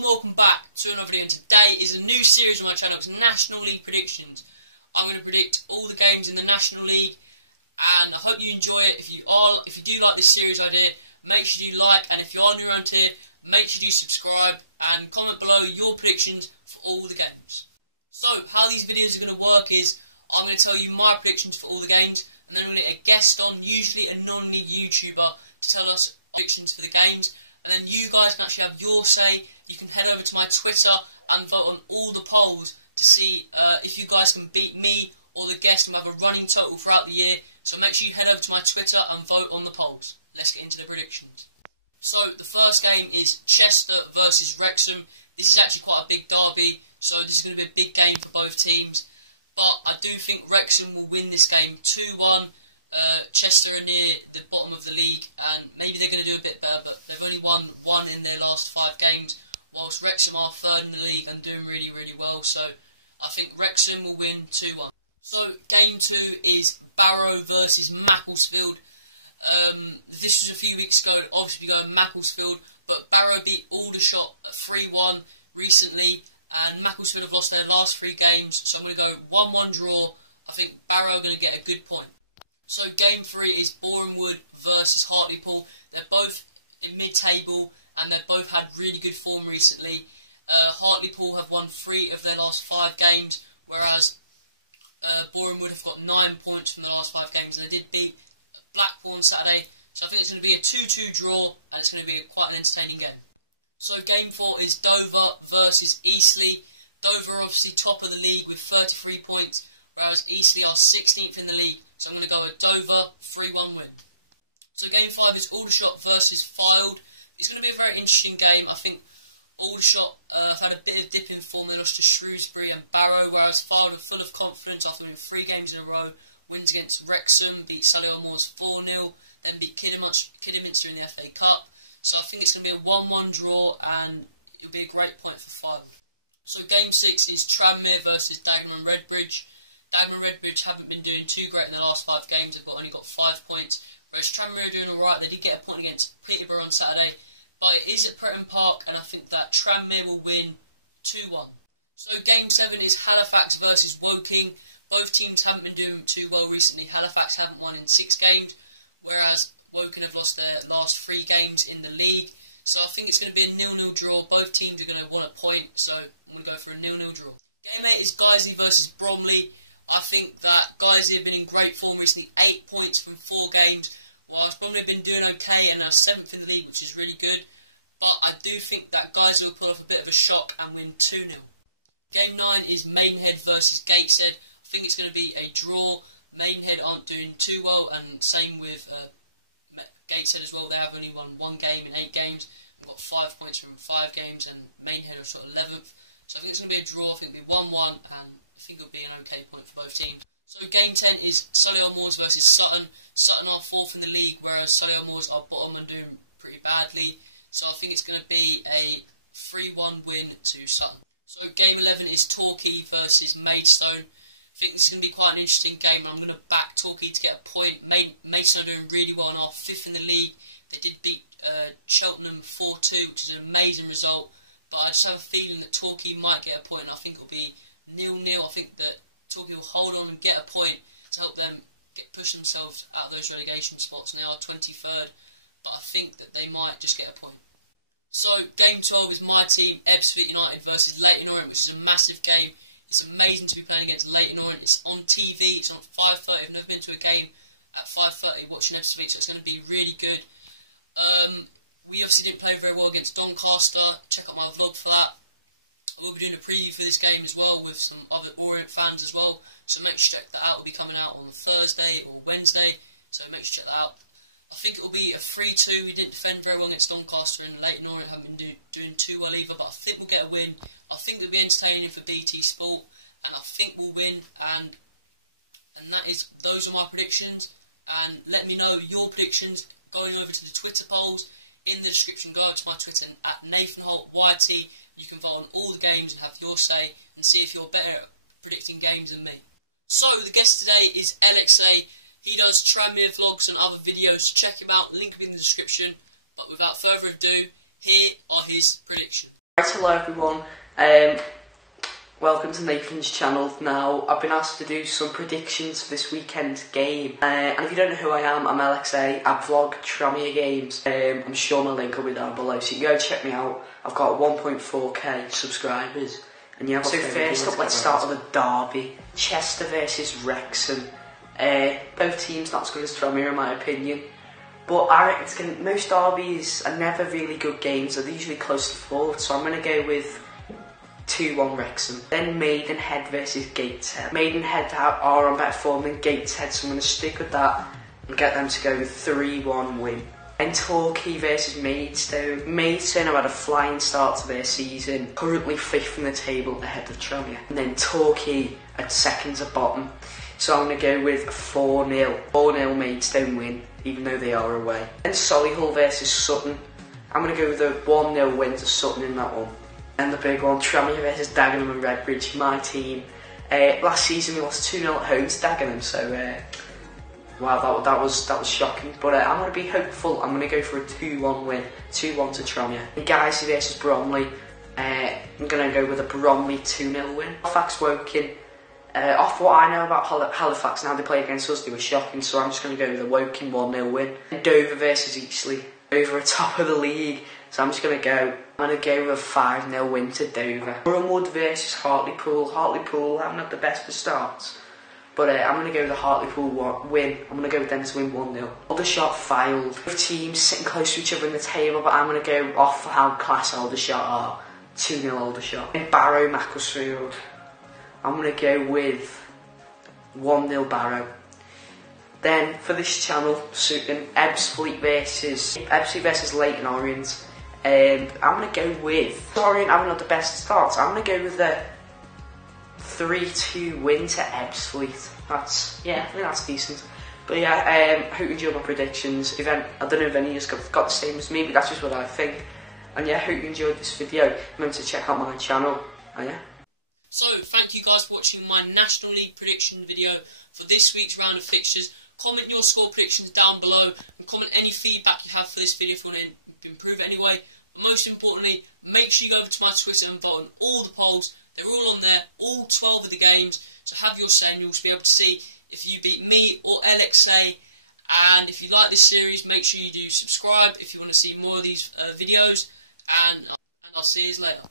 and welcome back to another video. Today is a new series on my channel. It's National League predictions. I'm going to predict all the games in the National League, and I hope you enjoy it. If you do like this series idea, make sure you like, and if you are new around here, make sure you subscribe and comment below your predictions for all the games. So how these videos are going to work is I'm going to tell you my predictions for all the games, and then I'm going to get a guest on, usually a non-league YouTuber, to tell us predictions for the games. And then you guys can actually have your say. You can head over to my Twitter and vote on all the polls to see if you guys can beat me or the guest, and we'll have a running total throughout the year. So make sure you head over to my Twitter and vote on the polls. Let's get into the predictions. So the first game is Chester versus Wrexham. This is actually quite a big derby, so this is going to be a big game for both teams. But I do think Wrexham will win this game 2-1. Chester are near the bottom of the league, and maybe they're going to do a bit better, but they've only won one in their last 5 games, whilst Wrexham are third in the league and doing really, really well. So I think Wrexham will win 2-1. So game 2 is Barrow versus Macclesfield. This was a few weeks ago. Obviously we go Macclesfield, but Barrow beat Aldershot 3-1 recently, and Macclesfield have lost their last 3 games. So I'm going to go 1-1 draw. I think Barrow are going to get a good point. So game 3 is Bournemouth versus Hartlepool. They're both in mid-table, and they've both had really good form recently. Hartlepool have won 3 of their last 5 games, whereas Bournemouth have got 9 points from the last 5 games. And they did beat Blackpool on Saturday, so I think it's going to be a 2-2 draw, and it's going to be quite an entertaining game. So game 4 is Dover versus Eastleigh. Dover are obviously top of the league with 33 points, whereas Eastleigh are 16th in the league. So I'm going to go with Dover 3-1 win. So game 5 is Aldershot versus Fylde. It's going to be a very interesting game. I think Aldershot have had a bit of dip in form. They lost to Shrewsbury and Barrow, whereas Fylde are full of confidence after winning 3 games in a row. Wins against Wrexham, beat Solihull Moors 4-0, then beat Kidderminster in the FA Cup. So I think it's going to be a 1-1 draw, and it'll be a great point for Fylde. So game 6 is Tranmere versus Dagenham&Redbridge. Dagenham&Redbridge haven't been doing too great in the last 5 games. They've only got 5 points, whereas Tranmere are doing alright. They did get a point against Peterborough on Saturday, but it is at Pretton Park, and I think that Tranmere will win 2-1. So game 7 is Halifax versus Woking. Both teams haven't been doing too well recently. Halifax haven't won in 6 games, whereas Woking have lost their last 3 games in the league. So I think it's going to be a 0-0 draw. Both teams are going to want a point, so I'm going to go for a 0-0 draw. Game 8 is Guiseley versus Bromley. I think that Guiseley have been in great form recently, 8 points from 4 games, whilst Bromley have been doing okay and are 7th in the league, which is really good. But I do think that Guiseley will pull off a bit of a shock and win 2-0. Game 9 is Maidenhead versus Gateshead. I think it's going to be a draw. Maidenhead aren't doing too well, and same with Gateshead as well. They have only won 1 game in 8 games. They've got 5 points from 5 games, and Maidenhead are sort of 11th. So I think it's going to be a draw. I think it'll be 1-1, and I think it'll be an okay point for both teams. So game 10 is Solihull Moors versus Sutton. Sutton are 4th in the league, whereas Solihull Moors are bottom and doing pretty badly. So I think it's going to be a 3-1 win to Sutton. So game 11 is Torquay versus Maidstone. I think this is going to be quite an interesting game. I'm going to back Torquay to get a point. Maidstone are doing really well and are 5th in the league. They did beat Cheltenham 4-2, which is an amazing result. But I just have a feeling that Torquay might get a point, and I think it'll be 0-0. I think that Torquay will hold on and get a point to help them push themselves out of those relegation spots, and they are 23rd, but I think that they might just get a point. So game 12 is my team, Ebbsfleet United versus Leyton Orient, which is a massive game. It's amazing to be playing against Leyton Orient. It's on TV, it's on 5:30. I've never been to a game at 5:30 watching Ebbsfleet, so it's going to be really good. We obviously didn't play very well against Doncaster. Check out my vlog for that. We'll be doing a preview for this game as well with some other Orient fans as well, so make sure to check that out. It'll be coming out on Thursday or Wednesday, so make sure to check that out. I think it'll be a 3-2. We didn't defend very well against Doncaster, and Leyton Orient haven't been doing too well either, but I think we'll get a win. I think it'll be entertaining for BT Sport, and I think we'll win, and those are my predictions. And let me know your predictions going over to the Twitter polls in the description. Go over to my Twitter at Nathan Holt YT. You can vote on all the games and have your say and see if you're better at predicting games than me. So the guest today is LXA. He does Tranmere vlogs and other videos. Check him out. Link will be in the description. But without further ado, here are his predictions. Hello everyone, welcome to Nathan's channel. Now, I've been asked to do some predictions for this weekend's game, and if you don't know who I am, I'm LXA. I vlog Tranmere games. I'm sure my link will be down below, so you can go check me out. I've got 1.4k subscribers. And yeah, so first up, let's start with a derby. Chester versus Wrexham. Both teams not as good as Tranmere in my opinion. But I reckon most derbies are never really good games, they're usually close to fourth, so I'm going to go with 2-1 Wrexham. Then Maidenhead versus Gateshead. Maidenhead are on better form than Gateshead, so I'm going to stick with that and get them to go with 3-1 win. Then Torquay versus Maidstone. Maidstone have had a flying start to their season, currently 5th in the table ahead of Tranmere. And then Torquay at second at bottom. So I'm going to go with 4-0. 4-0 Maidstone win, even though they are away. Then Solihull versus Sutton. I'm going to go with a 1-0 win to Sutton in that one. And the big one, Tranmere versus Dagenham&Redbridge, my team. Last season we lost 2-0 at home to Dagenham, so wow, that was shocking. But I'm going to be hopeful. I'm going to go for a 2-1 win, 2-1 to Tranmere. And Guiseley versus Bromley. I'm going to go with a Bromley 2-0 win. Halifax Woking. Off what I know about Halifax, now they play against us, they were shocking, so I'm just going to go with a Woking 1-0 win. And Dover versus Eastleigh, Dover are top of the league, so I'm going to go with a 5-0 win to Dover. Bournemouth versus Hartlepool. Hartlepool haven't had the best of starts, but I'm going to go with the Hartlepool win. I'm going to go with them to win 1-0. Aldershot Fylde. Both teams sitting close to each other in the table, but I'm going to go off how class Aldershot are. 2-0 Aldershot. And Barrow Macclesfield. I'm going to go with 1-0 Barrow. Then for this channel, suiting Ebbsfleet versus Leyton Orient. I'm going to go with Orient having not the best starts. I'm going to go with a 3-2 win to Ebbsfleet. I think that's decent. But yeah, I hope you enjoyed my predictions. I don't know if any of you got the same as me, but that's just what I think. And yeah, I hope you enjoyed this video. Remember to check out my channel. And yeah. So, thank you guys for watching my National League prediction video for this week's round of fixtures. Comment your score predictions down below and comment any feedback you have for this video if you want to improve it anyway. But most importantly, make sure you go over to my Twitter and vote on all the polls. They're all on there, all 12 of the games. So have your say and you'll be able to see if you beat me or LXA. And if you like this series, make sure you do subscribe if you want to see more of these videos. And I'll see you later.